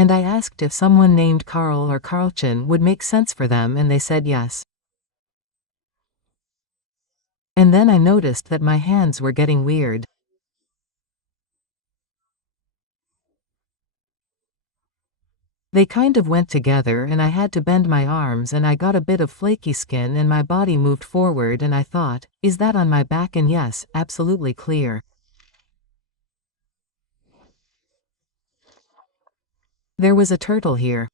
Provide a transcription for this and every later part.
And I asked if someone named Carl or Carlchen would make sense for them, and they said yes. And then I noticed that my hands were getting weird. They kind of went together, and I had to bend my arms, and I got a bit of flaky skin and my body moved forward, and I thought, is that on my back? And yes, absolutely clear. There was a turtle here.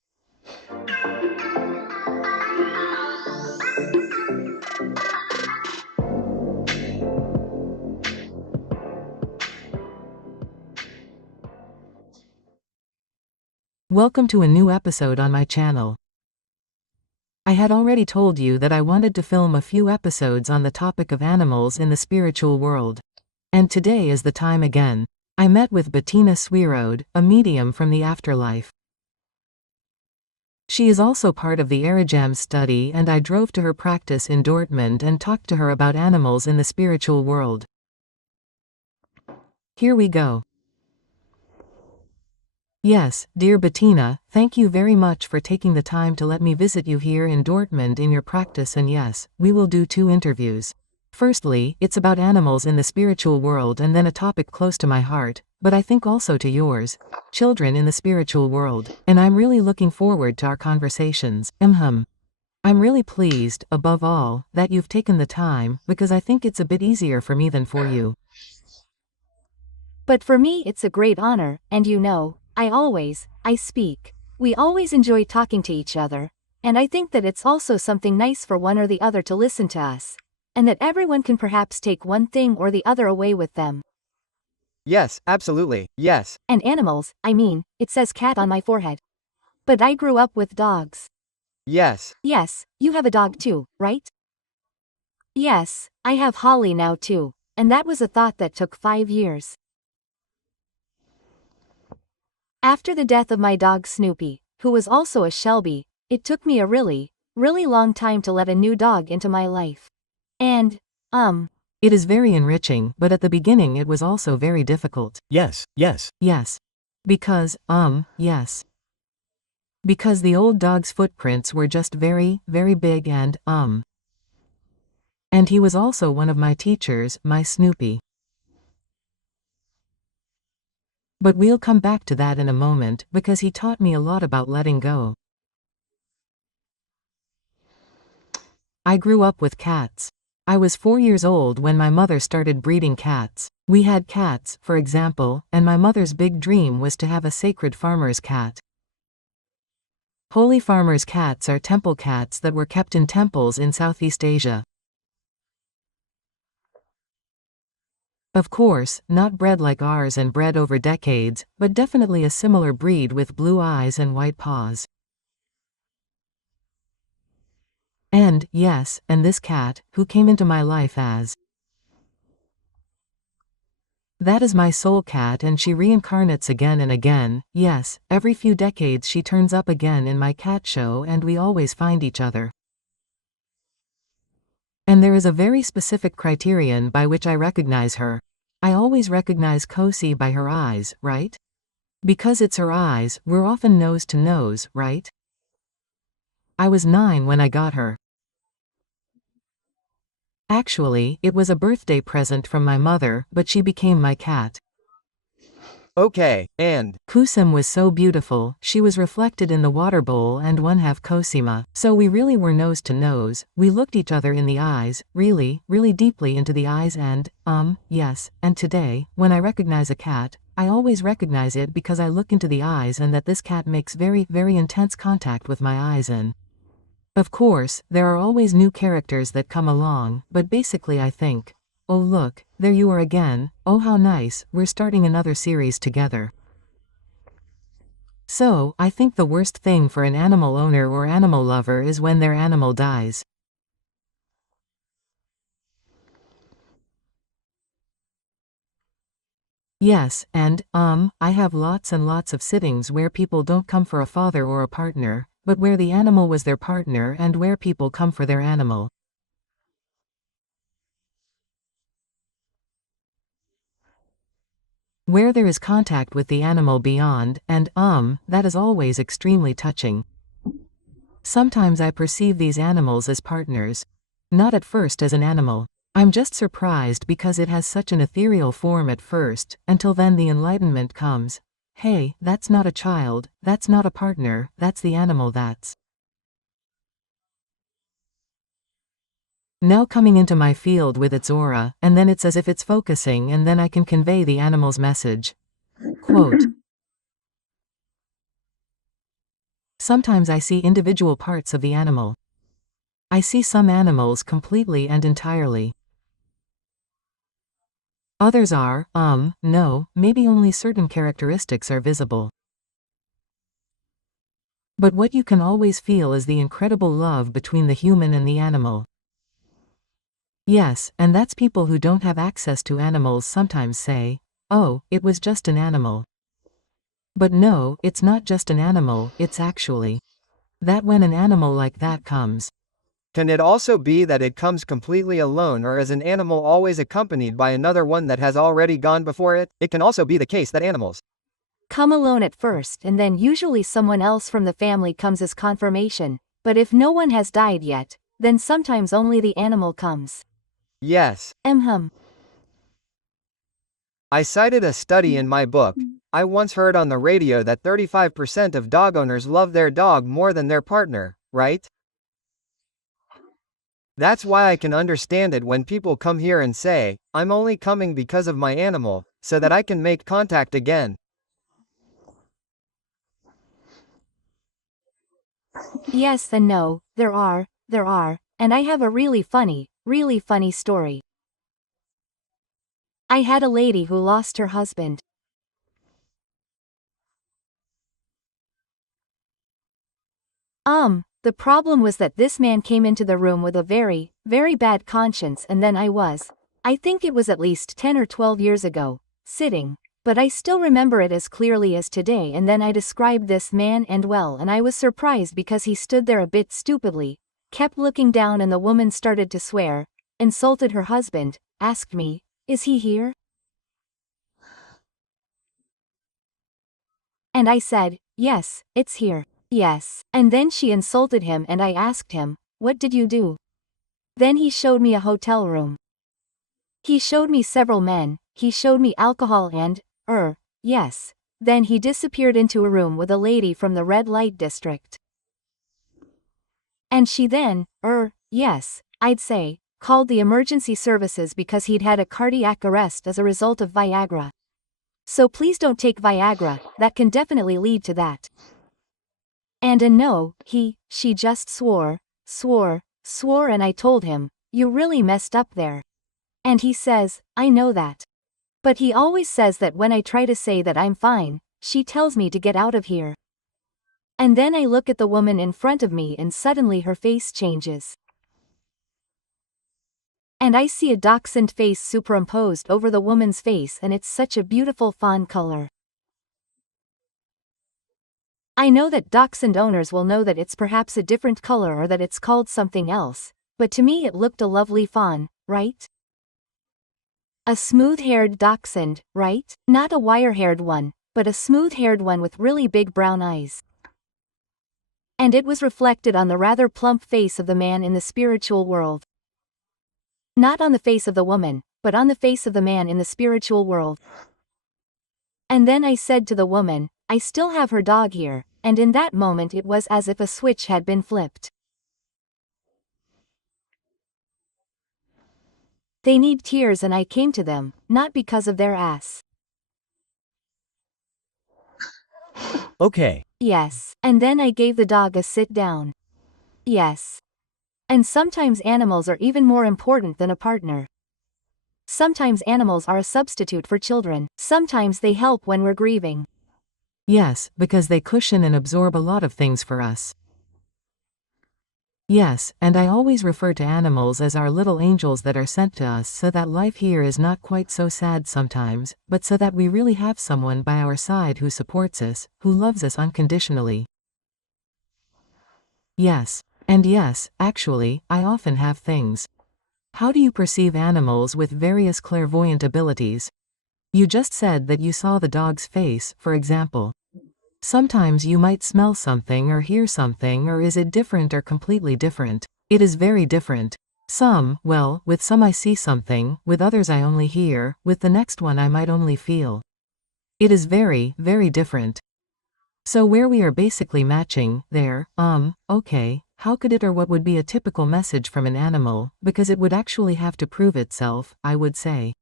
Welcome to a new episode on my channel. I had already told you that I wanted to film a few episodes on the topic of animals in the spiritual world. And today is the time again. I met with Bettina Suvi Rode, a medium from the afterlife. She is also part of the Arajam study, and I drove to her practice in Dortmund and talked to her about animals in the spiritual world. Here we go. Yes, dear Bettina, thank you very much for taking the time to let me visit you here in Dortmund in your practice, and yes, we will do 2 interviews. Firstly, it's about animals in the spiritual world, and then a topic close to my heart, but I think also to yours, children in the spiritual world, and I'm really looking forward to our conversations. I'm really pleased, above all, that you've taken the time, because I think it's a bit easier for me than for you. But for me it's a great honor, and I speak. We always enjoy talking to each other, and I think that it's also something nice for one or the other to listen to us, and that everyone can perhaps take one thing or the other away with them. Yes, absolutely, yes. And animals, it says cat on my forehead. But I grew up with dogs. Yes. Yes, you have a dog too, right? Yes, I have Holly now too, and that was a thought that took 5 years. After the death of my dog Snoopy, who was also a Shelby, it took me a really long time to let a new dog into my life. And, It is very enriching, but at the beginning it was also very difficult. Yes. Yes. Because the old dog's footprints were just very big, and he was also one of my teachers, my Snoopy. But we'll come back to that in a moment, because he taught me a lot about letting go. I grew up with cats. I was 4 years old when my mother started breeding cats. We had cats, for example, and my mother's big dream was to have a sacred farmer's cat. Holy farmer's cats are temple cats that were kept in temples in Southeast Asia. Of course, not bred like ours and bred over decades, but definitely a similar breed with blue eyes and white paws. And, yes, and this cat, who came into my life as that is my soul cat, and she reincarnates again and again. Yes, every few decades she turns up again in my cat show, and we always find each other. And there is a very specific criterion by which I recognize her. I always recognize Kosi by her eyes, right? Because it's her eyes, we're often nose to nose, right? I was 9 when I got her. Actually, it was a birthday present from my mother, but she became my cat. Okay, and Kusum was so beautiful, she was reflected in the water bowl and one half Cosima. So we really were nose to nose, we looked each other in the eyes, really deeply into the eyes, and, yes, and today, when I recognize a cat, I always recognize it because I look into the eyes and that this cat makes very intense contact with my eyes. And of course, there are always new characters that come along, but basically I think, oh look, there you are again, oh how nice, we're starting another series together. So, I think the worst thing for an animal owner or animal lover is when their animal dies. Yes, and, I have lots and lots of sittings where people don't come for a father or a partner, but where the animal was their partner and where people come for their animal. Where there is contact with the animal beyond, and, that is always extremely touching. Sometimes I perceive these animals as partners. Not at first as an animal. I'm just surprised because it has such an ethereal form at first, until then the enlightenment comes. Hey, that's not a child, that's not a partner, that's the animal that's now coming into my field with its aura, and then it's as if it's focusing and then I can convey the animal's message. Quote, sometimes I see individual parts of the animal. I see some animals completely and entirely. Others are, no, maybe only certain characteristics are visible. But what you can always feel is the incredible love between the human and the animal. Yes, and that's people who don't have access to animals sometimes say, oh, it was just an animal. But no, it's not just an animal, it's actually that when an animal like that comes. Can it also be that it comes completely alone, or is an animal always accompanied by another one that has already gone before it? It can also be the case that animals come alone at first and then usually someone else from the family comes as confirmation, but if no one has died yet, then sometimes only the animal comes. Yes. I cited a study in my book. I once heard on the radio that 35% of dog owners love their dog more than their partner, right? That's why I can understand it when people come here and say, I'm only coming because of my animal, so that I can make contact again. Yes and no, there are, and I have a really funny story. I had a lady who lost her husband. The problem was that this man came into the room with a very bad conscience, and then I think it was at least 10 or 12 years ago, sitting, but I still remember it as clearly as today, and then I described this man and I was surprised because he stood there a bit stupidly, kept looking down, and the woman started to swear, insulted her husband, asked me, is he here? And I said, yes, it's here. Yes. And then she insulted him and I asked him, what did you do? Then he showed me a hotel room. He showed me several men, he showed me alcohol and, yes. Then he disappeared into a room with a lady from the red light district. And she then, yes, I'd say, called the emergency services because he'd had a cardiac arrest as a result of Viagra. So please don't take Viagra, that can definitely lead to that. And no, she just swore, and I told him, you really messed up there. And he says, I know that. But he always says that when I try to say that I'm fine, she tells me to get out of here. And then I look at the woman in front of me and suddenly her face changes. And I see a dachshund face superimposed over the woman's face, and it's such a beautiful fawn color. I know that dachshund owners will know that it's perhaps a different color or that it's called something else, but to me it looked a lovely fawn, right? A smooth-haired dachshund, right? Not a wire-haired one, but a smooth-haired one with really big brown eyes. And it was reflected on the rather plump face of the man in the spiritual world. Not on the face of the woman, but on the face of the man in the spiritual world. And then I said to the woman, I still have her dog here, and in that moment it was as if a switch had been flipped. They need tears and I came to them, not because of their ass. Okay. Yes. And then I gave the dog a sit down. Yes. And sometimes animals are even more important than a partner. Sometimes animals are a substitute for children. Sometimes they help when we're grieving. Yes, because they cushion and absorb a lot of things for us. Yes, and I always refer to animals as our little angels that are sent to us so that life here is not quite so sad sometimes, but so that we really have someone by our side who supports us, who loves us unconditionally. Yes. And yes, actually, I often have things. How do you perceive animals with various clairvoyant abilities? You just said that you saw the dog's face, for example. Sometimes you might smell something or hear something, or is it different or completely different? It is very different. With some I see something, with others I only hear, with the next one I might only feel. It is very, very different. So where we are basically matching, there, okay, how could it, or what would be a typical message from an animal, because it would actually have to prove itself, I would say.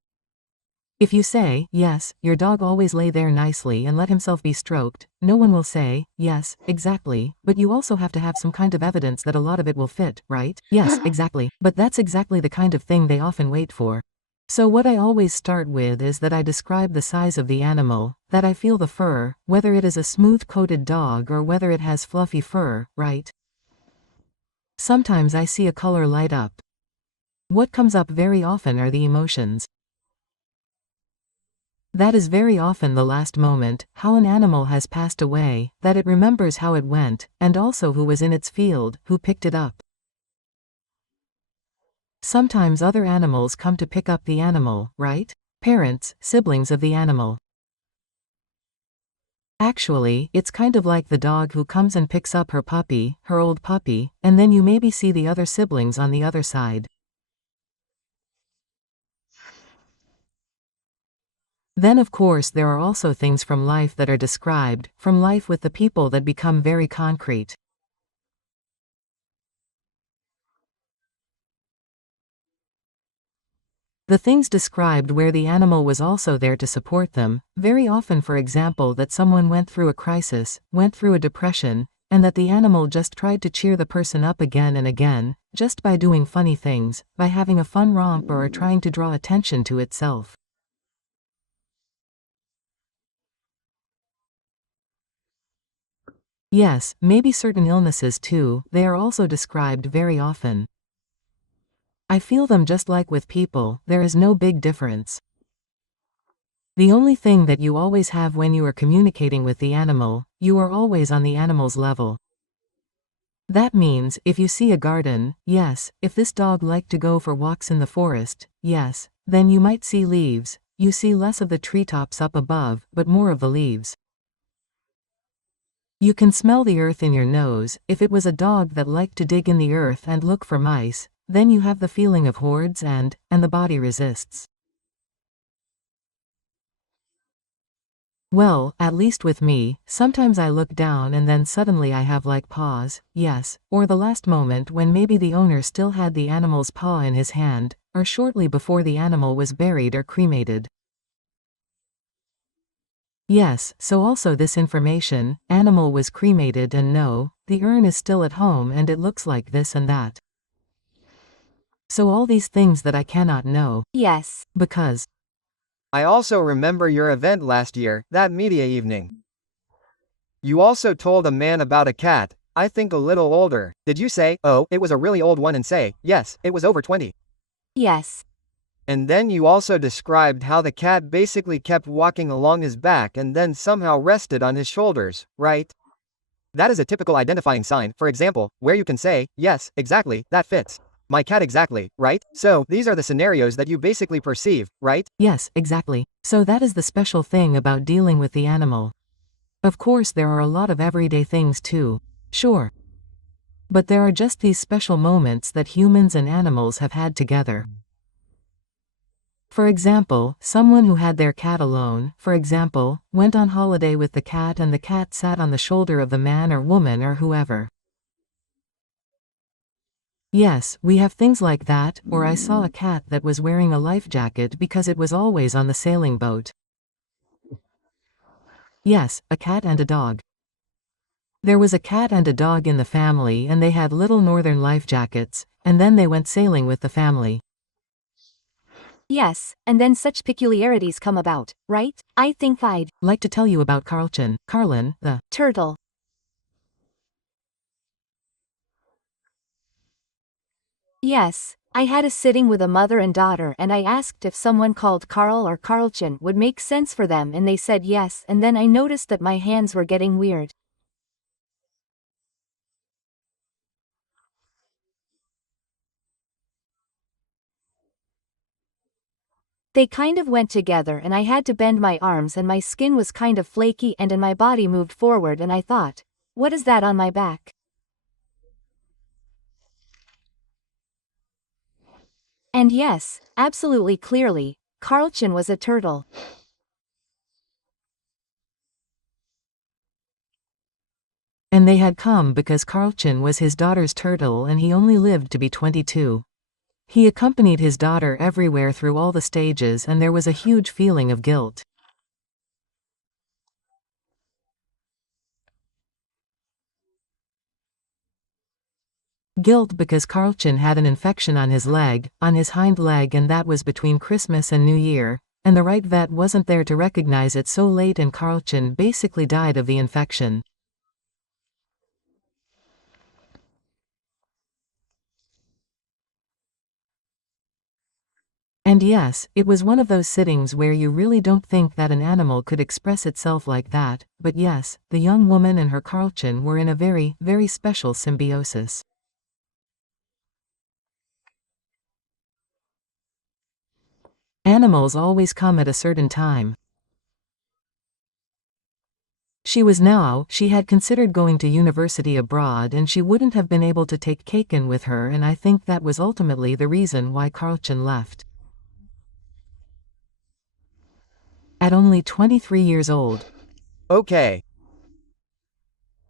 If you say, yes, your dog always lay there nicely and let himself be stroked, no one will say, yes, exactly, but you also have to have some kind of evidence that a lot of it will fit, right? Yes, exactly, but that's exactly the kind of thing they often wait for. So what I always start with is that I describe the size of the animal, that I feel the fur, whether it is a smooth-coated dog or whether it has fluffy fur, right? Sometimes I see a color light up. What comes up very often are the emotions. That is very often the last moment, how an animal has passed away, that it remembers how it went, and also who was in its field, who picked it up. Sometimes other animals come to pick up the animal, right? Parents, siblings of the animal. Actually, it's kind of like the dog who comes and picks up her puppy, her old puppy, and then you maybe see the other siblings on the other side. Then of course there are also things from life that are described, from life with the people that become very concrete. The things described where the animal was also there to support them, very often for example that someone went through a crisis, went through a depression, and that the animal just tried to cheer the person up again and again, just by doing funny things, by having a fun romp or trying to draw attention to itself. Yes, maybe certain illnesses too, they are also described very often. I feel them just like with people, there is no big difference. The only thing that you always have when you are communicating with the animal, you are always on the animal's level. That means, if you see a garden, yes, if this dog liked to go for walks in the forest, yes, then you might see leaves, you see less of the treetops up above, but more of the leaves. You can smell the earth in your nose. If it was a dog that liked to dig in the earth and look for mice, then you have the feeling of hordes and the body resists. Well, at least with me, sometimes I look down and then suddenly I have like pause, yes, or the last moment when maybe the owner still had the animal's paw in his hand, or shortly before the animal was buried or cremated. Yes, so also this information, animal was cremated and no, the urn is still at home and it looks like this and that. So all these things that I cannot know. Yes. Because. I also remember your event last year, that media evening. You also told a man about a cat, I think a little older. Did you say, oh, it was a really old one, and say, yes, it was over 20? Yes. And then you also described how the cat basically kept walking along his back and then somehow rested on his shoulders, right? That is a typical identifying sign, for example, where you can say, yes, exactly, that fits my cat exactly, right? So, these are the scenarios that you basically perceive, right? Yes, exactly. So that is the special thing about dealing with the animal. Of course there are a lot of everyday things too. Sure. But there are just these special moments that humans and animals have had together. For example, someone who had their cat alone, for example, went on holiday with the cat and the cat sat on the shoulder of the man or woman or whoever. Yes, we have things like that, or I saw a cat that was wearing a life jacket because it was always on the sailing boat. Yes, a cat and a dog. There was a cat and a dog in the family and they had little northern life jackets, and then they went sailing with the family. Yes, and then such peculiarities come about, right? I think I'd Like to tell you about Carlin, the turtle. Yes, I had a sitting with a mother and daughter and I asked if someone called Carl or Carlchen would make sense for them and they said yes, and then I noticed that my hands were getting weird. They kind of went together and I had to bend my arms and my skin was kind of flaky and my body moved forward and I thought, what is that on my back? And yes, absolutely clearly, Carlton was a turtle. And they had come because Carlton was his daughter's turtle and he only lived to be 22. He accompanied his daughter everywhere through all the stages and there was a huge feeling of guilt. Guilt because Carlton had an infection on his leg, on his hind leg, and that was between Christmas and New Year, and the right vet wasn't there to recognize it so late and Carlton basically died of the infection. And yes, it was one of those sittings where you really don't think that an animal could express itself like that, but yes, the young woman and her Carlton were in a very, very special symbiosis. Animals always come at a certain time. She had considered going to university abroad and she wouldn't have been able to take Kaken with her, and I think that was ultimately the reason why Carlton left. At only 23 years old. Okay.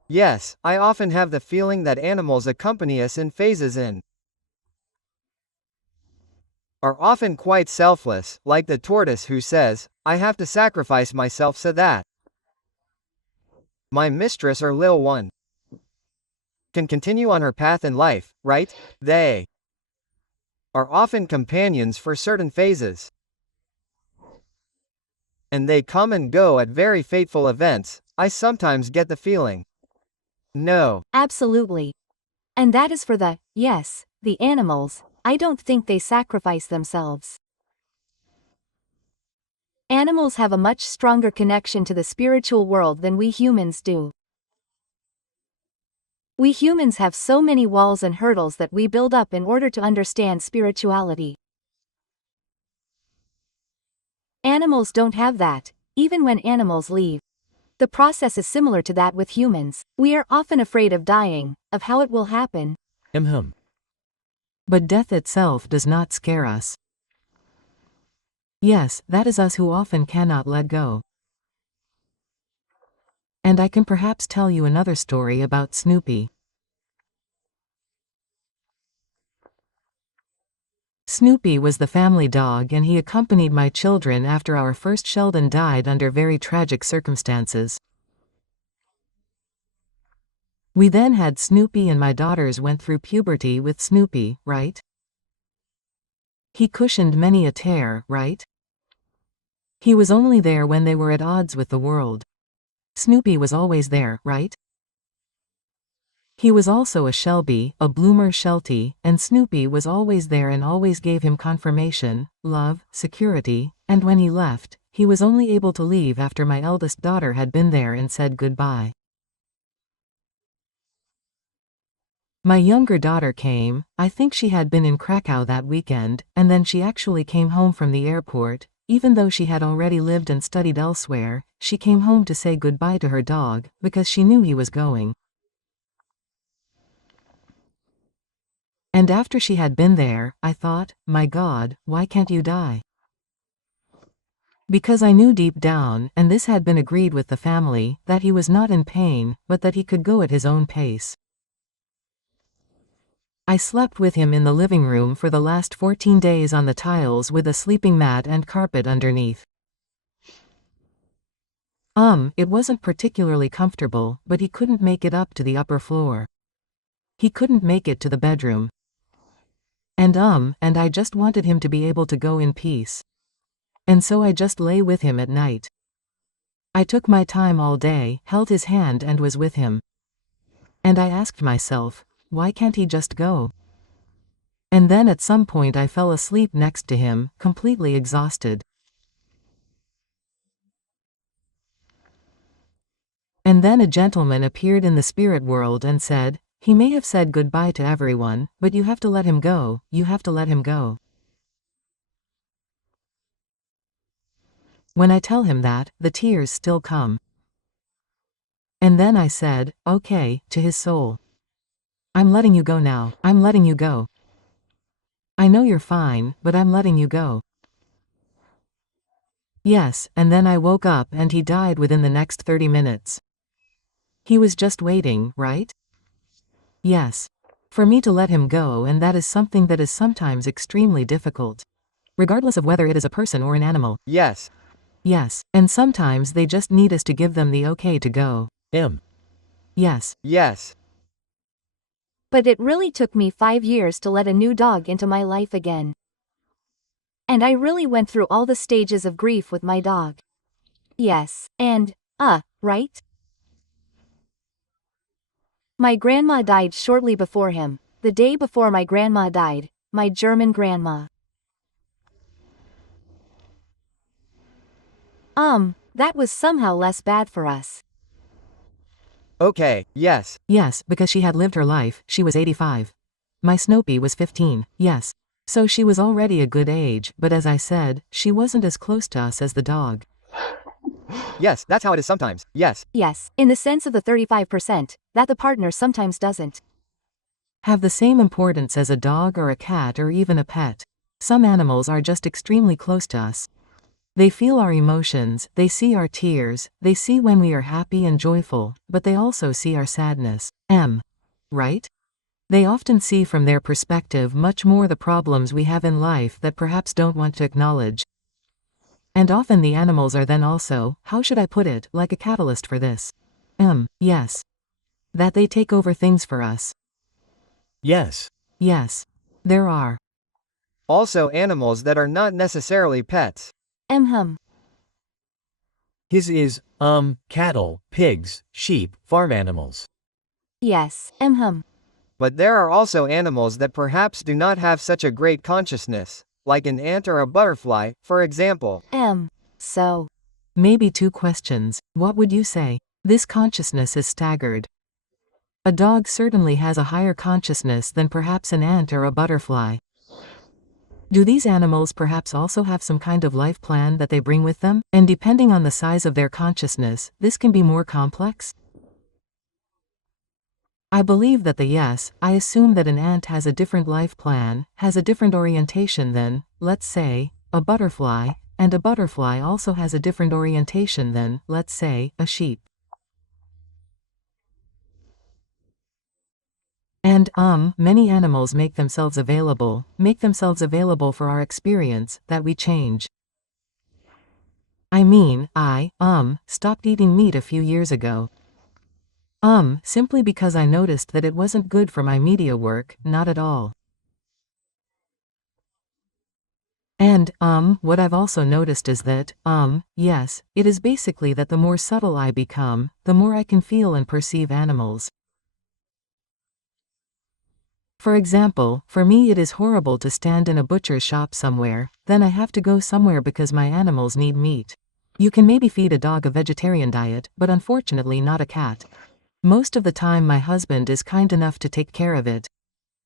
Yes, I often have the feeling that animals accompany us in phases and are often quite selfless, like the tortoise who says, I have to sacrifice myself so that my mistress or lil one can continue on her path in life, right? They are often companions for certain phases. And they come and go at very fateful events, I sometimes get the feeling. No. Absolutely. And that is for the animals. I don't think they sacrifice themselves. Animals have a much stronger connection to the spiritual world than we humans do. We humans have so many walls and hurdles that we build up in order to understand spirituality. Animals don't have that, even when animals leave. The process is similar to that with humans. We are often afraid of dying, of how it will happen. But death itself does not scare us. Yes, that is us who often cannot let go. And I can perhaps tell you another story about Snoopy. Snoopy was the family dog and he accompanied my children after our first Sheldon died under very tragic circumstances. We then had Snoopy and my daughters went through puberty with Snoopy, right? He cushioned many a tear, right? He was only there when they were at odds with the world. Snoopy was always there, right? He was also a Shelby, a bloomer Sheltie, and Snoopy was always there and always gave him confirmation, love, security, and when he left, he was only able to leave after my eldest daughter had been there and said goodbye. My younger daughter came, I think she had been in Krakow that weekend, and then she actually came home from the airport. Even though she had already lived and studied elsewhere, she came home to say goodbye to her dog, because she knew he was going. And after she had been there, I thought, my God, why can't you die? Because I knew deep down, and this had been agreed with the family, that he was not in pain, but that he could go at his own pace. I slept with him in the living room for the last 14 days on the tiles with a sleeping mat and carpet underneath. It wasn't particularly comfortable, but he couldn't make it up to the upper floor. He couldn't make it to the bedroom. And I just wanted him to be able to go in peace. And so I just lay with him at night. I took my time all day, held his hand and was with him. And I asked myself, why can't he just go? And then at some point I fell asleep next to him, completely exhausted. And then a gentleman appeared in the spirit world and said, he may have said goodbye to everyone, but you have to let him go, you have to let him go. When I tell him that, the tears still come. And then I said, okay, to his soul. I'm letting you go now. I'm letting you go. I know you're fine, but I'm letting you go. Yes, and then I woke up and he died within the next 30 minutes. He was just waiting, right? Yes. For me to let him go, and that is something that is sometimes extremely difficult. Regardless of whether it is a person or an animal. Yes. Yes, and sometimes they just need us to give them the okay to go. Yes. Yes. But it really took me 5 years to let a new dog into my life again. And I really went through all the stages of grief with my dog. Yes, and, right? My grandma died shortly before him, the day before my grandma died, my German grandma. That was somehow less bad for us. Okay, yes. Yes, because she had lived her life, she was 85. My Snoopy was 15, yes. So she was already a good age, but as I said, she wasn't as close to us as the dog. Yes, that's how it is sometimes, yes. Yes, in the sense of the 35%, that the partner sometimes doesn't Have the same importance as a dog or a cat or even a pet. Some animals are just extremely close to us. They feel our emotions, they see our tears, they see when we are happy and joyful, but they also see our sadness. Right? They often see from their perspective much more the problems we have in life that perhaps don't want to acknowledge. And often the animals are then also, how should I put it, like a catalyst for this. Yes. That they take over things for us. Yes. Yes. There are. Also animals that are not necessarily pets. His is, cattle, pigs, sheep, farm animals. Yes, But there are also animals that perhaps do not have such a great consciousness, like an ant or a butterfly, for example. So. Maybe 2 questions. What would you say? This consciousness is staggered. A dog certainly has a higher consciousness than perhaps an ant or a butterfly. Do these animals perhaps also have some kind of life plan that they bring with them? And depending on the size of their consciousness, this can be more complex? I believe that I assume that an ant has a different life plan, has a different orientation than, let's say, a butterfly, and a butterfly also has a different orientation than, let's say, a sheep. And, many animals make themselves available for our experience, that we change. I mean, I stopped eating meat a few years ago. Simply because I noticed that it wasn't good for my media work, not at all. And, what I've also noticed is that, yes, it is basically that the more subtle I become, the more I can feel and perceive animals. For example, for me it is horrible to stand in a butcher's shop somewhere, then I have to go somewhere because my animals need meat. You can maybe feed a dog a vegetarian diet, but unfortunately not a cat. Most of the time my husband is kind enough to take care of it.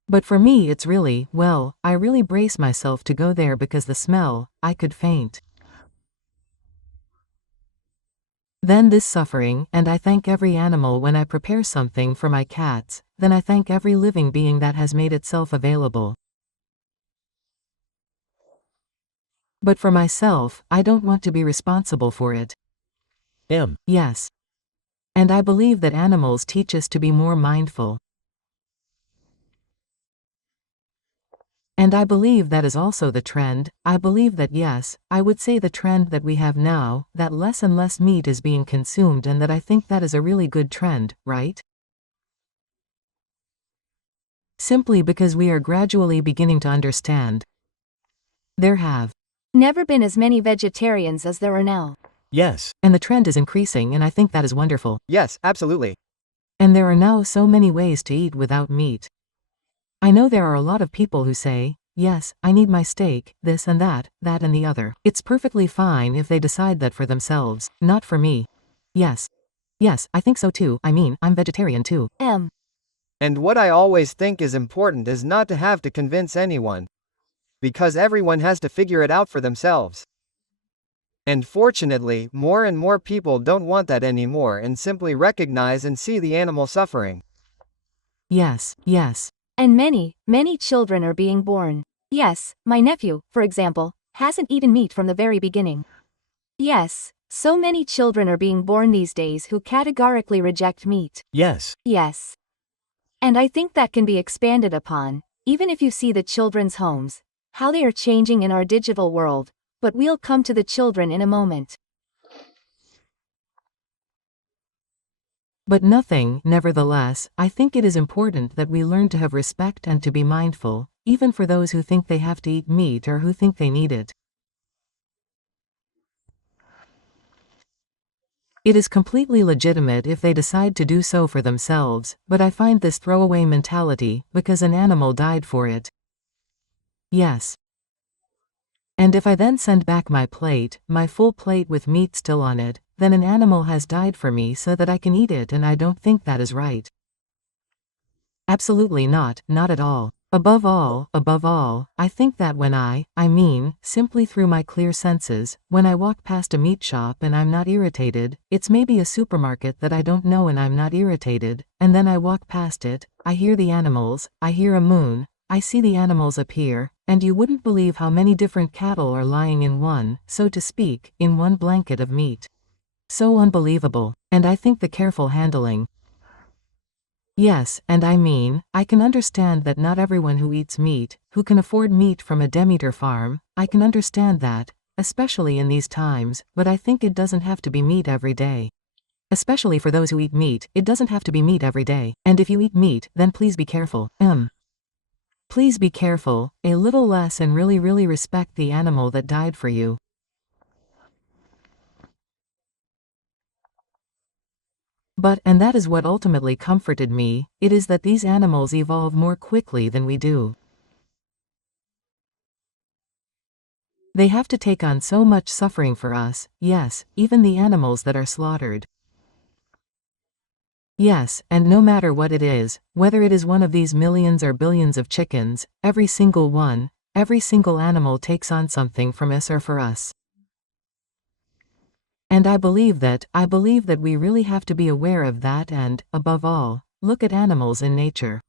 But for me it's really, well, I really brace myself to go there because the smell, I could faint. Then this suffering, and I thank every animal when I prepare something for my cats, then I thank every living being that has made itself available. But for myself, I don't want to be responsible for it. Yes. And I believe that animals teach us to be more mindful. And I believe that is also the trend. I believe that I would say the trend that we have now, that less and less meat is being consumed, and that I think that is a really good trend, right? Simply because we are gradually beginning to understand. There have never been as many vegetarians as there are now. Yes. And the trend is increasing, and I think that is wonderful. Yes, absolutely. And there are now so many ways to eat without meat. I know there are a lot of people who say, yes, I need my steak, this and that and the other. It's perfectly fine if they decide that for themselves, not for me. Yes, I think so too. I mean, I'm vegetarian too. And what I always think is important is not to have to convince anyone. Because everyone has to figure it out for themselves. And fortunately, more and more people don't want that anymore and simply recognize and see the animal suffering. Yes, yes. And many, many children are being born. Yes, my nephew, for example, hasn't eaten meat from the very beginning. Yes, so many children are being born these days who categorically reject meat. Yes. Yes. And I think that can be expanded upon, even if you see the children's homes, how they are changing in our digital world, but we'll come to the children in a moment. But nothing, nevertheless, I think it is important that we learn to have respect and to be mindful, even for those who think they have to eat meat or who think they need it. It is completely legitimate if they decide to do so for themselves, but I find this throwaway mentality, because an animal died for it. Yes. And if I then send back my plate, my full plate with meat still on it, then an animal has died for me so that I can eat it, and I don't think that is right. Absolutely not, not at all. Above all, I think that when I mean, simply through my clear senses, when I walk past a meat shop and I'm not irritated, it's maybe a supermarket that I don't know and I'm not irritated, and then I walk past it, I hear the animals, I hear a moon, I see the animals appear, and you wouldn't believe how many different cattle are lying in one, so to speak, in one blanket of meat. So unbelievable, and I think the careful handling. Yes, and I mean, I can understand that not everyone who eats meat, who can afford meat from a Demeter farm, I can understand that, especially in these times, but I think it doesn't have to be meat every day. Especially for those who eat meat, it doesn't have to be meat every day, and if you eat meat, then please be careful. Please be careful, a little less, and really respect the animal that died for you. But, and that is what ultimately comforted me, it is that these animals evolve more quickly than we do. They have to take on so much suffering for us, yes, even the animals that are slaughtered. Yes, and no matter what it is, whether it is one of these millions or billions of chickens, every single one, every single animal takes on something from us or for us. And I believe that we really have to be aware of that and, above all, look at animals in nature.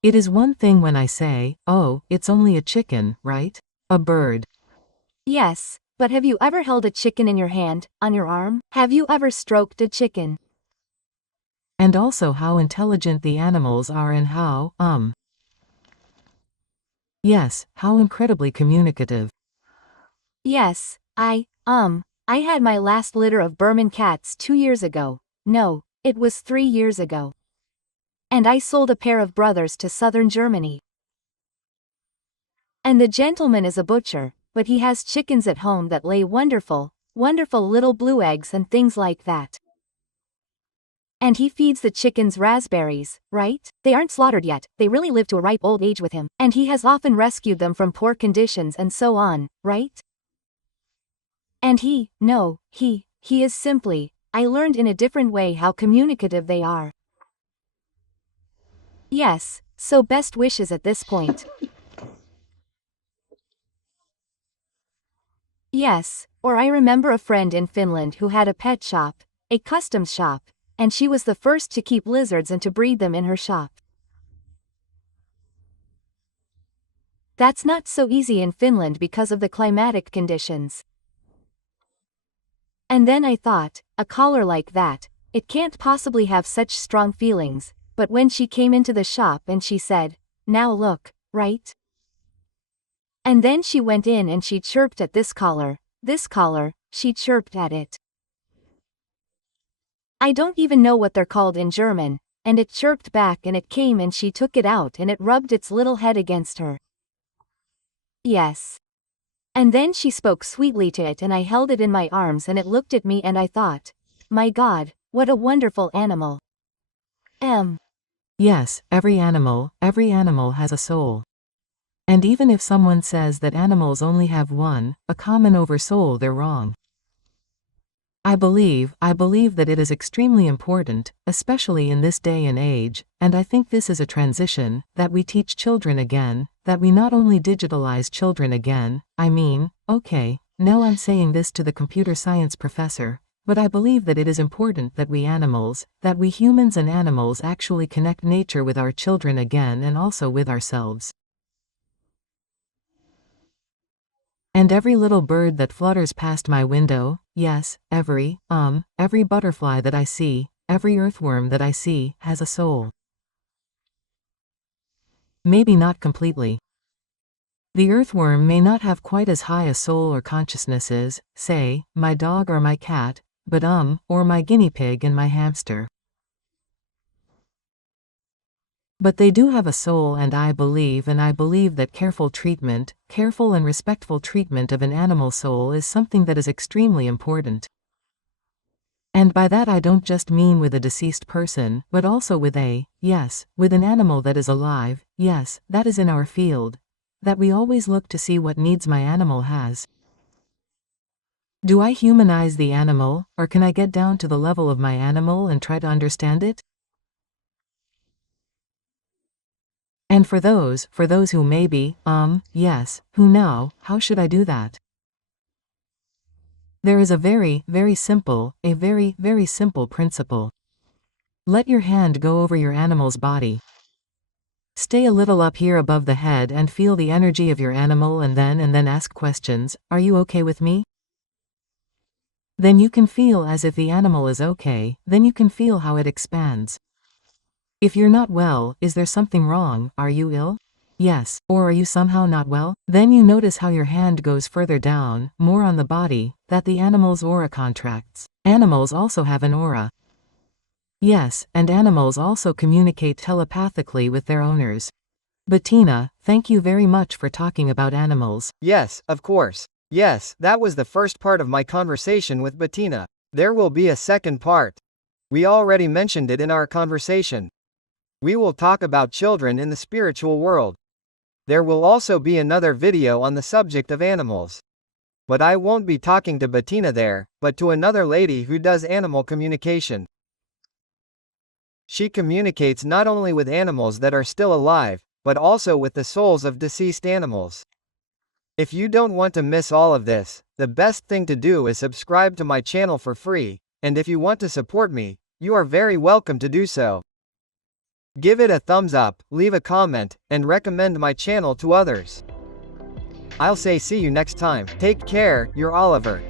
It is one thing when I say, oh, it's only a chicken, right? A bird. Yes, but have you ever held a chicken in your hand, on your arm? Have you ever stroked a chicken? And also how intelligent the animals are and how, yes, how incredibly communicative. Yes, I had my last litter of Burman cats 2 years ago. No, it was 3 years ago. And I sold a pair of brothers to southern Germany. And the gentleman is a butcher, but he has chickens at home that lay wonderful, wonderful little blue eggs and things like that. And he feeds the chickens raspberries, right? They aren't slaughtered yet, they really live to a ripe old age with him, and he has often rescued them from poor conditions and so on, right? And he is simply, I learned in a different way how communicative they are. Yes, so best wishes at this point. Yes, or I remember a friend in Finland who had a pet shop, a customs shop, and she was the first to keep lizards and to breed them in her shop. That's not so easy in Finland because of the climatic conditions. And then I thought, a collar like that, it can't possibly have such strong feelings, but when she came into the shop and she said, now look, right? And then she went in and she chirped at this collar, she chirped at it. I don't even know what they're called in German, and it chirped back and it came and she took it out and it rubbed its little head against her. Yes. And then she spoke sweetly to it and I held it in my arms and it looked at me and I thought, my God, what a wonderful animal. Yes, every animal has a soul. And even if someone says that animals only have one, a common oversoul, they're wrong. I believe that it is extremely important, especially in this day and age, and I think this is a transition, that we teach children again, that we not only digitalize children again, I mean, okay, Now I'm saying this to the computer science professor, but I believe that it is important that we animals, that we humans and animals actually connect nature with our children again and also with ourselves. And every little bird that flutters past my window, yes, every butterfly that I see, every earthworm that I see, has a soul. Maybe not completely. The earthworm may not have quite as high a soul or consciousness as, say, my dog or my cat, but or my guinea pig and my hamster. But they do have a soul, and I believe that careful and respectful treatment of an animal soul is something that is extremely important. And by that I don't just mean with a deceased person, but also with with an animal that is alive, yes, that is in our field. That we always look to see what needs my animal has. Do I humanize the animal, or can I get down to the level of my animal and try to understand it? And for those who maybe, who know, how should I do that? There is a very simple principle. Let your hand go over your animal's body. Stay a little up here above the head and feel the energy of your animal, and then ask questions. Are you okay with me? Then you can feel as if the animal is okay, then you can feel how it expands. If you're not well, is there something wrong? Are you ill? Yes. Or are you somehow not well? Then you notice how your hand goes further down, more on the body, that the animal's aura contracts. Animals also have an aura. Yes, and animals also communicate telepathically with their owners. Bettina, thank you very much for talking about animals. Yes, of course. Yes, that was the first part of my conversation with Bettina. There will be a second part. We already mentioned it in our conversation. We will talk about children in the spiritual world. There will also be another video on the subject of animals. But I won't be talking to Bettina there, but to another lady who does animal communication. She communicates not only with animals that are still alive, but also with the souls of deceased animals. If you don't want to miss all of this, the best thing to do is subscribe to my channel for free, and if you want to support me, you are very welcome to do so. Give it a thumbs up, leave a comment, and recommend my channel to others. I'll say see you next time. Take care, your Oliver.